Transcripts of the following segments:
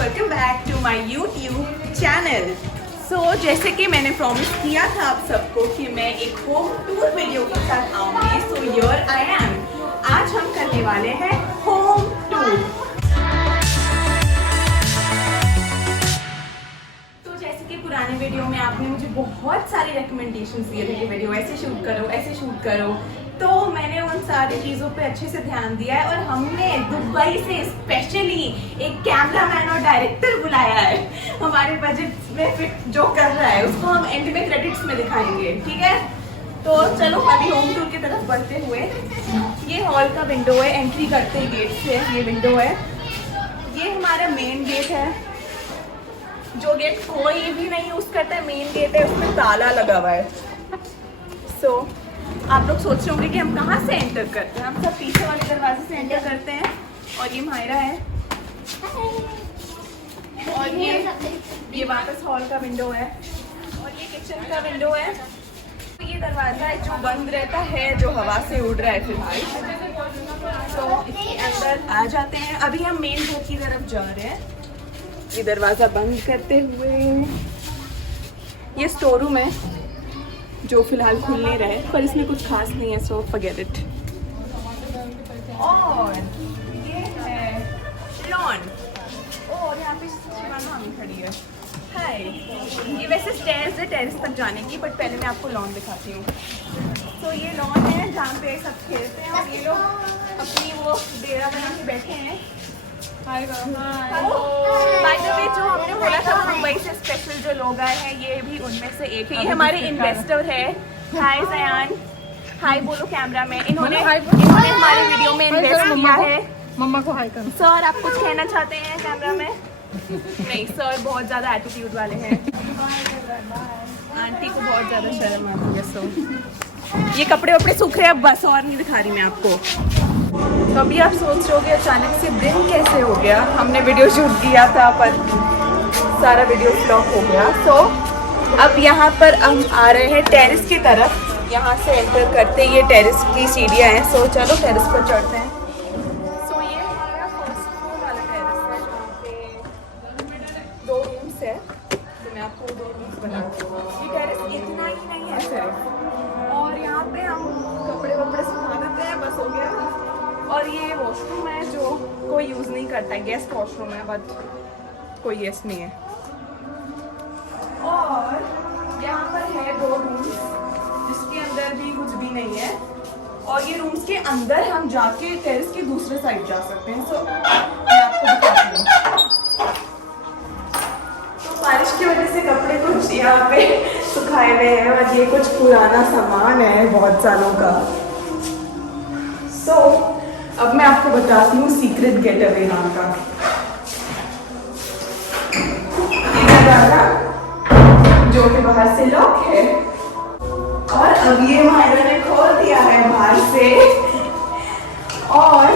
Welcome back to my YouTube channel. So जैसे कि मैंने प्रॉमिस किया था आप सबको कि मैं एक होम टूर वीडियो के साथ आऊंगी, सो हियर आई एम। आज हम करने वाले हैं होम टूर। तो जैसे कि पुराने वीडियो में आपने मुझे बहुत सारी रिकमेंडेशंस दिए थे कि वीडियो ऐसे शूट करो, ऐसे शूट करो, तो मैंने उन सारी चीज़ों पे अच्छे से ध्यान दिया है और हमने दुबई से स्पेशली एक कैमरामैन और डायरेक्टर बुलाया है हमारे बजट में फिट जो कर रहा है उसको हम एंड में क्रेडिट्स में दिखाएंगे, ठीक है। तो चलो अभी होम टूर की तरफ बढ़ते हुए, ये हॉल का विंडो है, एंट्री करते ही गेट से ये विंडो है, ये हमारा मेन गेट है। जो गेट कोई भी नहीं यूज़ करता है, मेन गेट है, उसमें ताला लगा हुआ है। सो आप लोग सोच रहे होंगे कि हम कहाँ से एंटर करते हैं। हम सब पीछे वाले दरवाजे से एंटर करते हैं। और ये मायरा है और ये वापस हॉल का विंडो है और ये किचन का विंडो है। ये दरवाज़ा है जो बंद रहता है, जो हवा से उड़ रहा है फिलहाल। तो इसके अंदर आ जाते हैं। अभी हम मेन डोर की तरफ जा रहे हैं। ये दरवाज़ा बंद करते हुए ये स्टोर रूम है जो फिलहाल खुल नहीं रहा है, पर इसमें कुछ खास नहीं है, सो फॉरगेट इट। और ये है लॉन। और यहाँ पे शिवाना मामी खड़ी है। हाय, ये वैसे स्टेयर्स है टेरेस तक जाने की, बट पहले मैं आपको लॉन दिखाती हूँ। तो ये लॉन है जहाँ पे सब खेलते हैं और ये लोग अपनी वो डेरा बना के बैठे हैं। बाय द वे, जो हमने बोला था मुंबई से स्पेशल जो लोग आए हैं, ये भी उनमें से एक है। ये हमारे इन्वेस्टर है। हाय जयान, हाय बोलो कैमरा में। इन्होंने हमारे वीडियो में इन्वेस्ट किया है। मम्मा को हाय करो। सर आप कुछ कहना चाहते हैं कैमरा में? नहीं, सर बहुत ज़्यादा एटीट्यूड वाले हैं। आंटी को बहुत ज़्यादा शर्म आती है। सो ये कपड़े वपड़े सूख रहे हैं, बस और नहीं दिखा रही मैं आपको। तो अभी आप सोच रहे हो कि अचानक से दिन कैसे हो गया। हमने वीडियो शूट किया था पर सारा वीडियो फ्लॉप हो गया। सो अब यहाँ पर हम आ रहे हैं टेरेस की तरफ। यहाँ से एंटर करते ये टेरेस की सीढ़ियाँ हैं। सो चलो टेरेस पर चढ़ते हैं। सो ये हमारा फर्स्ट फ्लोर वाला टेरेस है जहाँ पे 2 रूम्स है। तो मैं आपको 2 रूम्स बनाती हूँ। ये टेरेस इतना ही नहीं है सिर्फ, और यहाँ पे हम कपड़े वपड़े सुखा देते हैं, बस हो गया। और ये वॉशरूम है जो कोई यूज़ नहीं करता है, गेस्ट वॉशरूम है, बट कोई गेस्ट नहीं है। और यहाँ पर है 2 रूम्स जिसके अंदर भी कुछ भी नहीं है, और ये रूम्स के अंदर हम जाके टेरेस के दूसरे साइड जा सकते हैं। सो मैं आपको दिखाती हूँ। तो बारिश की वजह से कपड़े कुछ यहाँ पे सुखाए हुए हैं और ये कुछ पुराना सामान है बहुत सालों का। सो अब मैं आपको बताती हूँ सीक्रेट गेट अवे यहाँ का। ये दरवाजा जो कि बाहर से लॉक है, और अब ये मायरा ने खोल दिया है बाहर से। और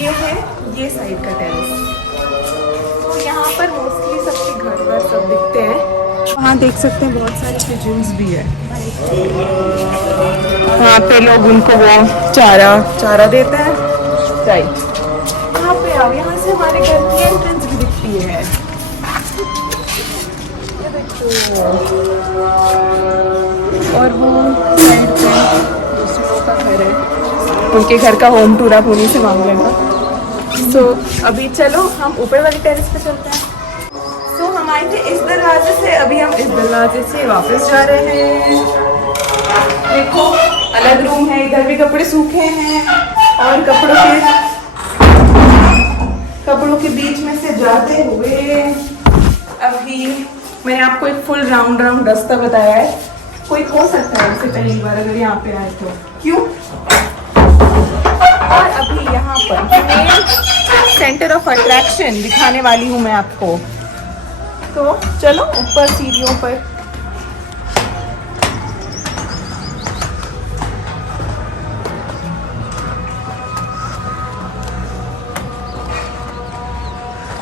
ये है ये साइड का टेरेस। तो यहाँ पर मोस्टली सबके घर सब दिखते हैं। वहाँ देख सकते हैं बहुत सारे पिजन्स भी है। वहाँ पे लोग उनको वो चारा देते हैं। राइट, यहाँ पे आओ, यहाँ से हमारे घर की एंट्रेंस भी दिखती है। ये देखो, और वो साइड पे दूसरों का घर है, उनके घर का होम टूर आप उन्हीं से मांग लेना। सो अभी चलो हम ऊपर वाली टेरेस पे चलते हैं। सो हम आए थे इस दरवाजे से, अभी हम इस दरवाजे से वापस जा रहे हैं। देखो अलग रूम है, इधर भी कपड़े सूखे हैं, और कपड़ों के बीच में से जाते हुए अभी मैंने आपको एक फुल राउंड रास्ता बताया है। कोई हो सकता है इससे पहली बार अगर यहाँ पे आए तो, क्यों? और अभी यहाँ पर मेन सेंटर ऑफ अट्रैक्शन दिखाने वाली हूँ मैं आपको। तो चलो ऊपर सीढ़ियों पर।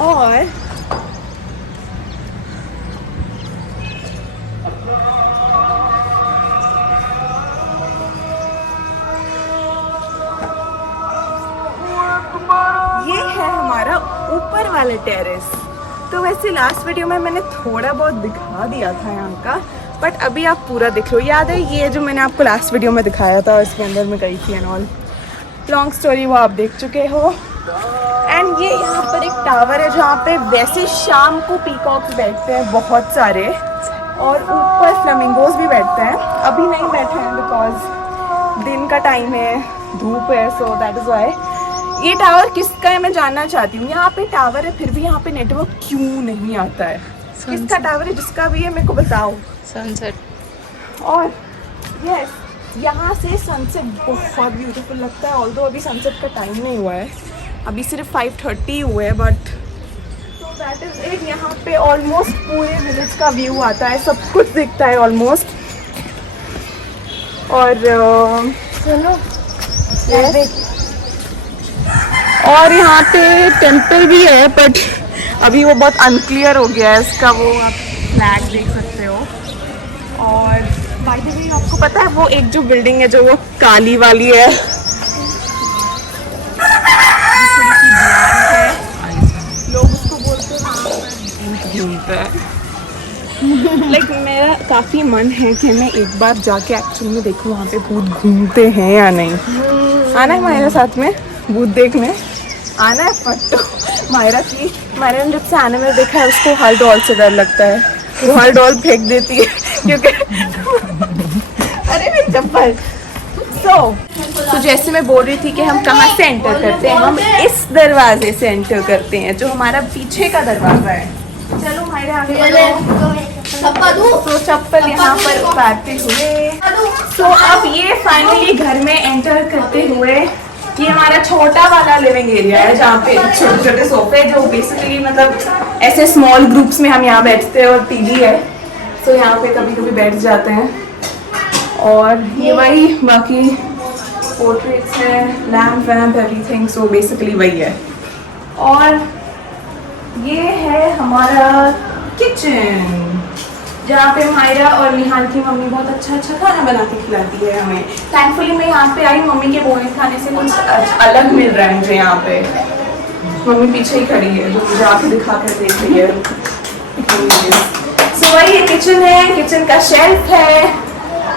और ये है हमारा ऊपर वाला टेरेस। तो वैसे लास्ट वीडियो में मैंने थोड़ा बहुत दिखा दिया था यहाँ का, बट अभी आप पूरा देख लो। याद है ये जो मैंने आपको लास्ट वीडियो में दिखाया था, इसके अंदर में गई थी एंड ऑल, लॉन्ग स्टोरी वो आप देख चुके हो। एंड ये यहाँ पर एक टावर है जहाँ पे वैसे शाम को पीकॉक्स बैठते हैं बहुत सारे, और ऊपर फ्लेमिंगोज भी बैठते हैं। अभी नहीं बैठे हैं बिकॉज दिन का टाइम है, धूप है, सो दैट इज़ वाई। ये टावर किसका है मैं जानना चाहती हूँ। यहाँ पे टावर है फिर भी यहाँ पे नेटवर्क क्यों नहीं आता है? किसका टावर है? जिसका भी है मेरे को बताओ। सनसेट। और यस, यहाँ से सनसेट बहुत ब्यूटीफुल लगता है। ऑल्दो अभी सनसेट का टाइम नहीं हुआ है, अभी सिर्फ 5:30 हुए हैं, बट तो दैट इज इट। यहाँ पे ऑलमोस्ट पूरे विलेज का व्यू आता है, सब कुछ दिखता है ऑलमोस्ट। और चलो और यहाँ पे टेम्पल भी है, बट अभी वो बहुत अनक्लियर हो गया है इसका, वो आप फ्लैग देख सकते हो। और बाय द वे आपको पता है वो एक जो बिल्डिंग है जो वो काली वाली है, थोड़ी सी ब्लैक है, लोग उसको बोलते हैं घूमता है। लाइक मेरा काफ़ी मन है कि मैं एक बार जाके एक्चुअली में देखूँ वहाँ पे भूत घूमते हैं या नहीं। आना है मेरे साथ में भूत देखने? आना है पट्टो। मायरा ने जब से आने में देखा है उसको हर डॉल से डर लगता है, वो हर डॉल फेंक देती है क्योंकि अरे मेरी चप्पल। तो जैसे मैं बोल रही थी कि हम कहाँ से एंटर करते हैं, हम इस दरवाजे से एंटर करते हैं जो हमारा पीछे का दरवाजा है। चलो मायरा आगे बढ़ो। तो चप्पल यहाँ पर उतारते हुए, तो अब ये फाइनली घर में एंटर करते हुए, ये हमारा छोटा वाला लिविंग एरिया है जहाँ पे छोटे छोटे सोफे, जो बेसिकली मतलब ऐसे स्मॉल ग्रुप्स में हम यहाँ बैठते हैं, और टीवी है तो यहाँ पे कभी कभी बैठ जाते हैं। और ये वही बाकी पोर्ट्रेट्स है, लैम्प वैम्प एवरीथिंग, सो बेसिकली वही है। और ये है हमारा किचन जहाँ पे मायरा और निहाल की मम्मी बहुत अच्छा अच्छा खाना बना के खिलाती है हमें। थैंकफुली मैं यहाँ पे आई, मम्मी के बोने खाने से कुछ अलग मिल रहा है मुझे यहाँ पे। मम्मी पीछे ही खड़ी है, जो मुझे आके दिखा कर देख रही है। सो वही ये किचन है, किचन का शेल्फ है,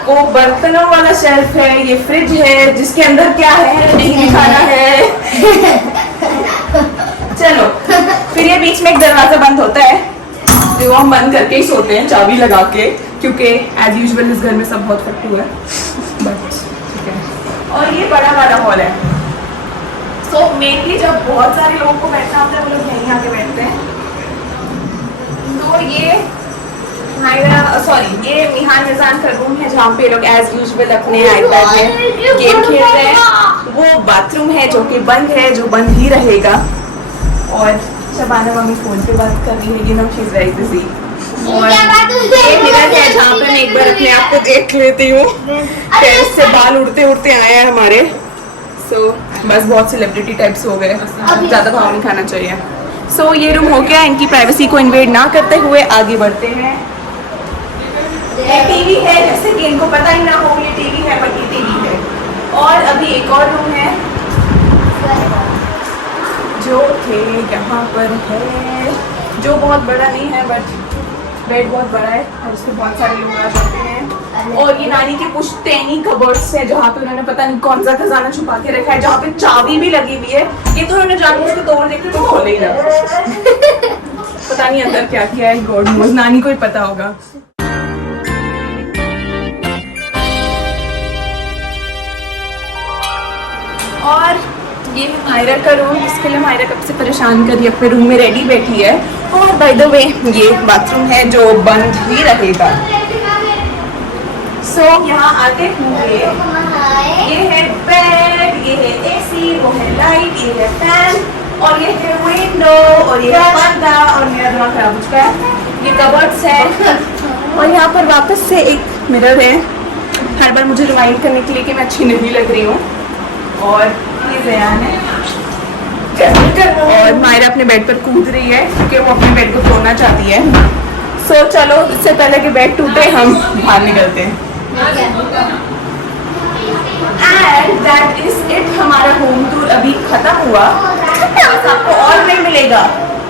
वो बर्तनों वाला शेल्फ है, ये फ्रिज है जिसके अंदर क्या है नहीं दिखाना है। चलो फिर ये बीच में एक दरवाजा बंद होता है जो हम बंद करके ही सोते हैं चाबी लगा के, क्योंकि एज यूजुअल इस घर में सब बहुत फट्टू है, बट ठीक है। और ये बड़ा वाला हॉल है। सो मेनली जब बहुत सारे लोगों को बैठना होता है वो लोग यहीं आके बैठते हैं। तो ये ये मिहान निजान का रूम है जहाँ पे लोग एज यूजुअल अपने आईपैड में गेम खेलते हैं। वो बाथरूम है जो कि बंद है, जो बंद ही रहेगा। और शबाना मम्मी फोन पे बात कर रही है, you know she is very busy. और ये मिरर है जहाँ पे मैं एक बार अपने आप को देख लेती हूँ। टेरेस से बाल उड़ते उड़ते आए हैं हमारे। सो बस बहुत सेलिब्रिटी टाइप्स हो गए, ज़्यादा भाव नहीं खाना चाहिए। सो ये रूम हो गया, इनकी प्राइवेसी को इन्वेड ना करते हुए आगे बढ़ते हैं। ये टीवी है, जैसे कि इनको पता ही ना हो ये टीवी है, बट ये टीवी है। और अभी एक और रूम है जो कि यहाँ पर है, जो बहुत बड़ा नहीं है, बट बेड बहुत बड़ा है और उसमें बहुत सारे लोग आ जाते हैं। और ये नानी के पुश्तैनी कबर्ड्स है जहाँ पे उन्होंने पता नहीं कौन सा खजाना छुपा के रखा है, जहाँ पे चाबी भी लगी हुई है। ये तो उन्होंने जानबूझ के तोड़ देखे तो खोले ही ना। पता नहीं अंदर क्या किया है, गॉड नोज, नानी को ही पता होगा। और ये मायरा का रूम, जिसके लिए मायरा कब से परेशान कर रही है, अपने रूम में रेडी बैठी है। और बाय द वे ये बाथरूम है जो बंद ही रहेगा। सो यहाँ आते हुए ये है बेड, ये है एसी, वो है लाइट, ये है फैन, और ये है विंडो, और ये है पर्दा, और मेरा दिमाग खराब हो चुका है, ये कबर्ड्स है। और यहाँ पर वापस से एक मिरर है, हर बार मुझे रिमाइंड करने के लिए कि मैं अच्छी नहीं लग रही हूँ। और ये ज़यान है, और मायरा अपने बेड पर कूद रही है क्योंकि वो अपने बेड को तोड़ना चाहती है। सो चलो इससे पहले कि बेड टूटे हम बाहर निकलते हैं। एंड दैट इज इट, हमारा होम टूर अभी खत्म हुआ। आपको और नहीं मिलेगा। रहेगा।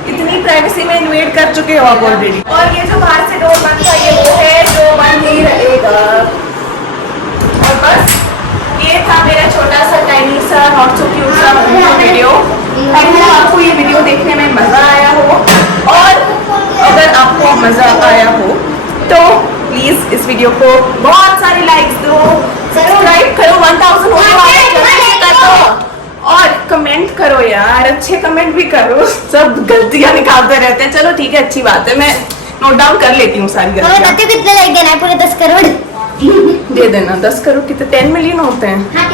इतनी प्राइवेसी में इन्वेट कर चुके हो आप ऑलरेडी। और ये जो बाहर से डोर बंद था ये वो है जो बंद ही रहेगा। और बस ये था मेरा छोटा सा टाइनी सा नॉट सो क्यूट सा वीडियो। आई होप आपको ये वीडियो देखने में मजा आया हो, और अगर आपको मजा आया हो तो प्लीज इस वीडियो को बहुत सारे लाइक्स दो, सब्सक्राइब करो, 1000 हो गया, और कमेंट करो यार, अच्छे कमेंट भी करो। सब गलतियां निकालते रहते हैं। चलो ठीक है, अच्छी बात है, मैं नोट डाउन कर लेती हूँ सारी गलतियां। कितने लाइक देना है? पूरे 10 करोड़ दे देना। 10 करोड़ कितने? 10 मिलियन होते हैं। हाँ,